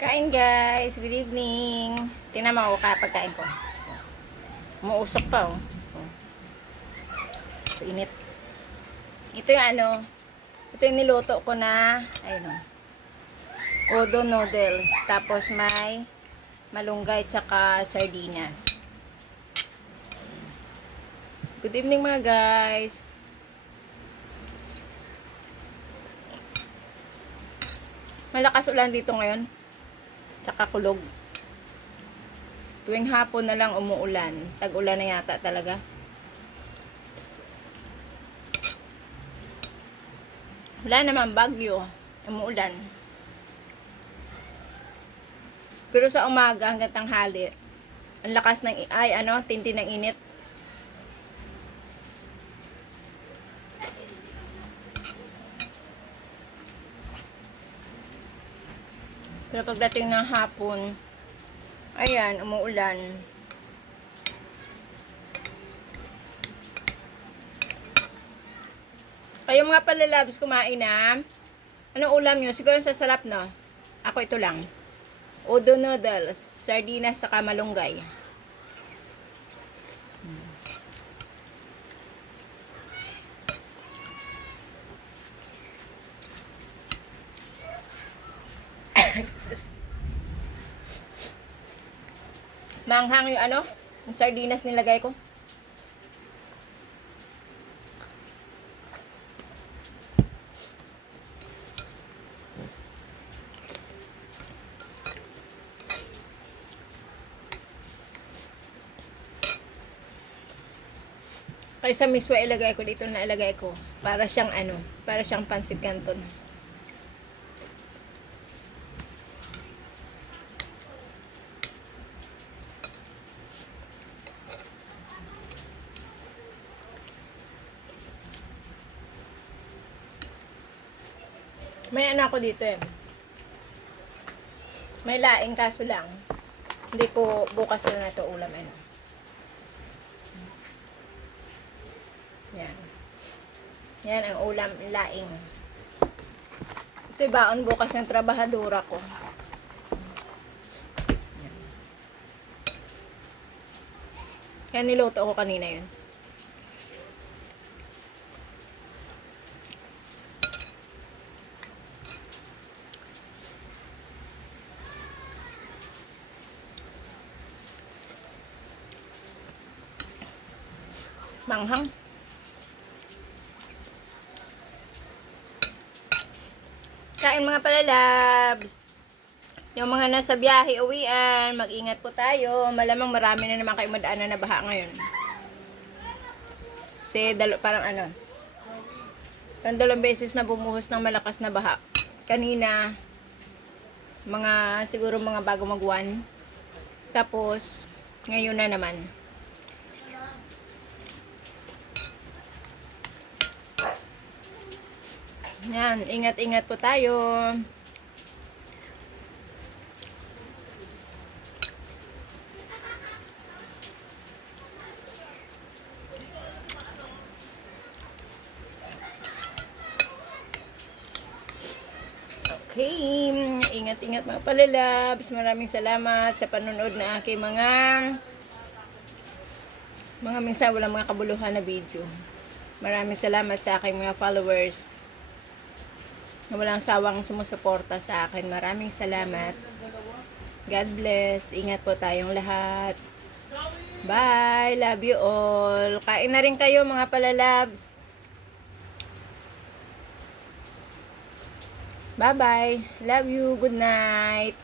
Kain guys, good evening. Tingnan mo ako kapagkain ko. Umuusok pa oh. Init. Ito yung ito yung niluto ko na, ayun oh. Odo noodles. Tapos may malunggay tsaka sardinas. Good evening mga guys. Malakas ulan dito ngayon. Tsaka kulog. Tuwing hapon na lang umuulan. Tag-ulan na yata talaga. Wala naman bagyo. Umuulan. Pero sa umaga hanggang tanghali, ang lakas ng tindi ng init. Pero pagdating ng hapon, ayan, umuulan. Kayo mga palalabs, kumain na. Anong ulam nyo? Siguro sasarap, no? Ako ito lang. Odo noodles, sardinas, saka malunggay. Manghang yung yung sardinas nilagay ko. Kaysa miswa ilagay ko dito na ilagay ko. Para siyang para siyang pansit canton. May ako dito eh. May laing kaso lang. Hindi ko bukas ko na ito ulam Yan. Yan ang ulam laing. Ito yung baon bukas ng trabahadora ko. Yan. Kaya niluto ko kanina yun. Manghang. Kain mga palalabs. Yung mga nasa biyahe, uwian, mag-ingat po tayo. Malamang marami na naman kayo madaanan na baha ngayon. Kasi parang dalawang beses na bumuhos ng malakas na baha. Kanina, siguro mga bago mag-1. Tapos, ngayon na naman. Yan, ingat-ingat po tayo. Okay, ingat-ingat mga palalabs. Maraming salamat sa panonood na aking mga minsan walang mga kabuluhan na video. Maraming salamat sa aking mga followers na walang sawang sumusuporta sa akin. Maraming salamat. God bless. Ingat po tayong lahat. Bye. Love you all. Kain na rin kayo mga palalabs. Bye-bye. Love you. Good night.